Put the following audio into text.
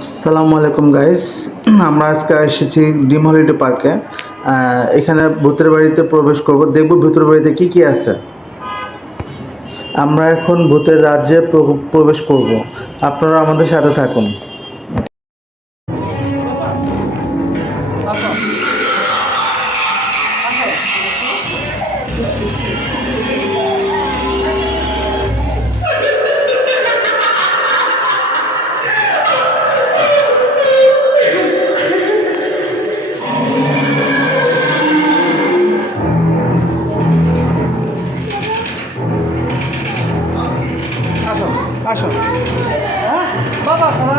আসসালামু আলাইকুম গাইস আমরা আজকে এসেছি ডিম হলিডে পার্কে। এখানে ভূতের বাড়িতে প্রবেশ করব। দেখব ভূতের বাড়িতে কি কি আছে। আমরা এখন ভূতের রাজ্যে প্রবেশ করব। আপনারা আমাদের সাথে থাকুন। আসো। হ্যাঁ? বাবা সারা